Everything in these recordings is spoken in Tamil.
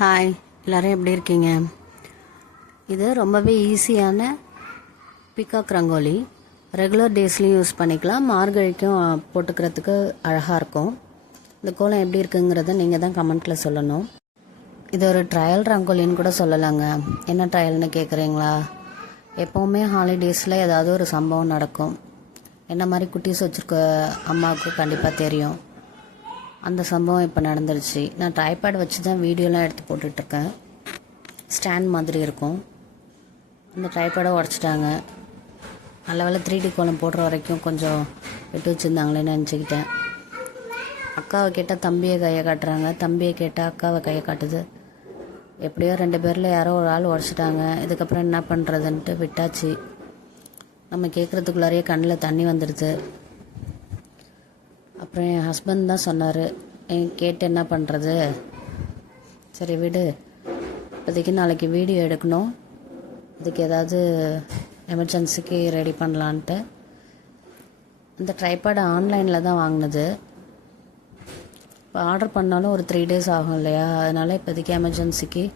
ஹாய், எல்லோரும் எப்படி இருக்கீங்க? இது ரொம்பவே ஈஸியான பிகாக் ரங்கோலி. ரெகுலர் டேஸ்லையும் யூஸ் பண்ணிக்கலாம், மார்கழிக்கும் போட்டுக்கிறதுக்கு அழகாக இருக்கும். இந்த கோலம் எப்படி இருக்குங்கிறத நீங்கள் தான் கமெண்ட்டில் சொல்லணும். இது ஒரு ட்ரையல் ரங்கோலின்னு கூட சொல்லலாங்க. என்ன ட்ரையல்னு கேட்குறீங்களா? எப்போவுமே ஹாலிடேஸில் ஏதாவது ஒரு சம்பவம் நடக்கும். என்ன மாதிரி குட்டீஸ் வச்சுருக்க அம்மாவுக்கு கண்டிப்பாக தெரியும். அந்த சம்பவம் இப்போ நடந்துருச்சு. நான் ட்ரைபேட் வச்சு தான் வீடியோலாம் எடுத்து போட்டுட்ருக்கேன். ஸ்டாண்ட் மாதிரி இருக்கும். அந்த ட்ரைபேடை உடச்சிட்டாங்க. நல்ல வேலை 3D கோலம் போடுற வரைக்கும் கொஞ்சம் விட்டு வச்சுருந்தாங்களேன்னு நினச்சிக்கிட்டேன். அக்காவை கேட்டால் தம்பியை கையை காட்டுறாங்க, தம்பியை கேட்டால் அக்காவை கையை காட்டுது. எப்படியோ 2 பேரில் யாரோ ஒரு ஆள் உடச்சிட்டாங்க. இதுக்கப்புறம் என்ன பண்ணுறதுன்ட்டு விட்டாச்சு. நம்ம கேட்குறதுக்குள்ளாரையே கண்ணில் தண்ணி வந்துடுது. அப்புறம் என் ஹஸ்பண்ட் தான் சொன்னார், கேட்டு என்ன பண்ணுறது, சரி விடு, இப்போதைக்கு நாளைக்கு வீடியோ எடுக்கணும், இதுக்கு ஏதாவது எமர்ஜென்சிக்கு ரெடி பண்ணலான்ட்டு. இந்த ட்ரைபேட் ஆன்லைனில் தான் வாங்கினது. இப்போ ஆர்டர் பண்ணாலும் ஒரு 3 days ஆகும் இல்லையா? அதனால் இப்போதைக்கு எமர்ஜென்சிக்கு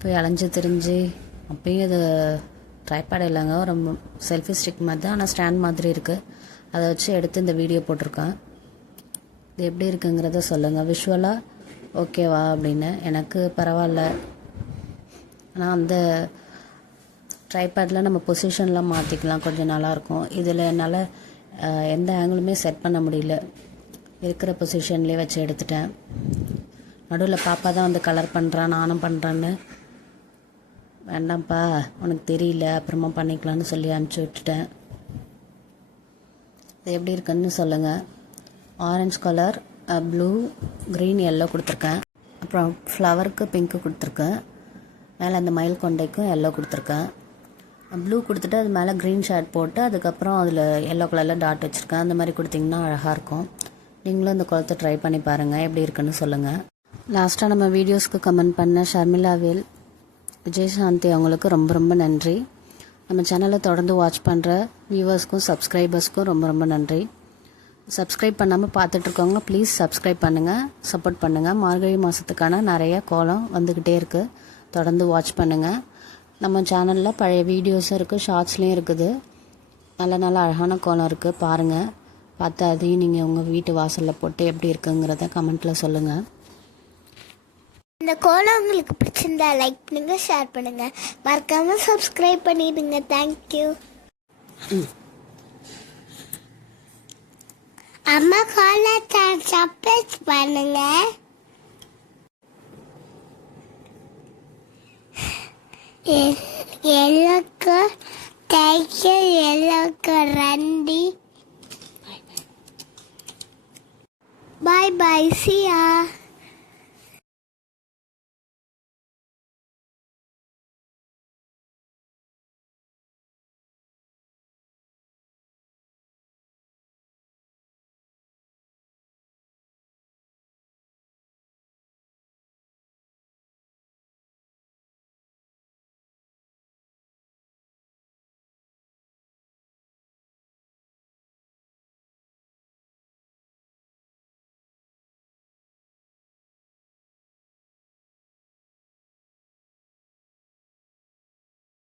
போய் அலைஞ்சு திரிஞ்சு, அப்பயும் இது ட்ரைபேட் இல்லைங்க, ஒரு செல்ஃபி ஸ்டிக் மாதிரி தான், ஆனால் ஸ்டாண்ட் மாதிரி இருக்குது. அதை வச்சு எடுத்து இந்த வீடியோ போட்டிருக்கேன். இது எப்படி இருக்குங்கிறத சொல்லுங்கள். விஷுவலாக ஓகேவா அப்படின்னு. எனக்கு பரவாயில்ல. ஆனால் அந்த ட்ரைபேடில் நம்ம பொசிஷன்லாம் மாற்றிக்கலாம், கொஞ்சம் நல்லாயிருக்கும். இதில் என்னால் எந்த ஆங்கிளுமே செட் பண்ண முடியல. இருக்கிற பொசிஷன்லேயே வச்சு எடுத்துட்டேன். நடுவில் பாப்பா தான் வந்து கலர் பண்ணுறான், நானும் பண்ணுறேன்னு. வேண்டாம்ப்பா, உனக்கு தெரியல, அப்புறமா பண்ணிக்கலான்னு சொல்லி அனுப்பிச்சி விட்டுட்டேன். இது எப்படி இருக்குன்னு சொல்லுங்கள். Orange colour, blue, green, yellow கொடுத்துருக்கேன். அப்புறம் ஃப்ளவருக்கு பிங்க்கு கொடுத்துருக்கேன். மேலே அந்த மயில் கொண்டைக்கும் எல்லோ கொடுத்துருக்கேன். ப்ளூ கொடுத்துட்டு அது மேலே க்ரீன் ஷேட் போட்டு அதுக்கப்புறம் அதில் எல்லோ கலரில் டாட் வச்சுருக்கேன். அந்த மாதிரி கொடுத்திங்கன்னா அழகாக இருக்கும். நீங்களும் இந்த குளத்தை ட்ரை பண்ணி பாருங்கள், எப்படி இருக்குன்னு சொல்லுங்கள். லாஸ்ட்டாக நம்ம வீடியோஸ்க்கு கமெண்ட் பண்ண ஷர்மிளாவேல், விஜயசாந்தி அவங்களுக்கு ரொம்ப ரொம்ப நன்றி. நம்ம சேனலை தொடர்ந்து வாட்ச் பண்ணுற வியூவர்ஸ்க்கும் சப்ஸ்கிரைபர்ஸ்க்கும் ரொம்ப ரொம்ப நன்றி. சப்ஸ்கிரைப் பண்ணாமல் பார்த்துட்ருக்கோங்க, ப்ளீஸ் சப்ஸ்கிரைப் பண்ணுங்கள், சப்போர்ட் பண்ணுங்கள். மார்கழி மாதத்துக்கான நிறைய கோலம் வந்துக்கிட்டே இருக்குது, தொடர்ந்து வாட்ச் பண்ணுங்கள். நம்ம சேனலில் பழைய வீடியோஸும் இருக்குது, ஷார்ட்ஸ்லேயும் இருக்குது. நல்ல நல்ல அழகான கோலம் இருக்குது, பாருங்கள். பார்த்து அதையும் நீங்கள் உங்கள் வீட்டு வாசலில் போட்டு எப்படி இருக்குங்கிறத கமெண்ட்டில் சொல்லுங்கள். இந்த கோலம் உங்களுக்கு பிடிச்சிருந்தா லைக் பண்ணுங்கள், ஷேர் பண்ணுங்கள், மறக்காமல் சப்ஸ்கிரைப் பண்ணிடுங்க. தேங்க்யூ. அம்மா கோலத்தை சப்ஸ்கிரைப் பண்ணுங்க. எல்லோக்கு தேங்க்யூ, எல்லோக்கு நன்றி. பாய் பாய், see ya.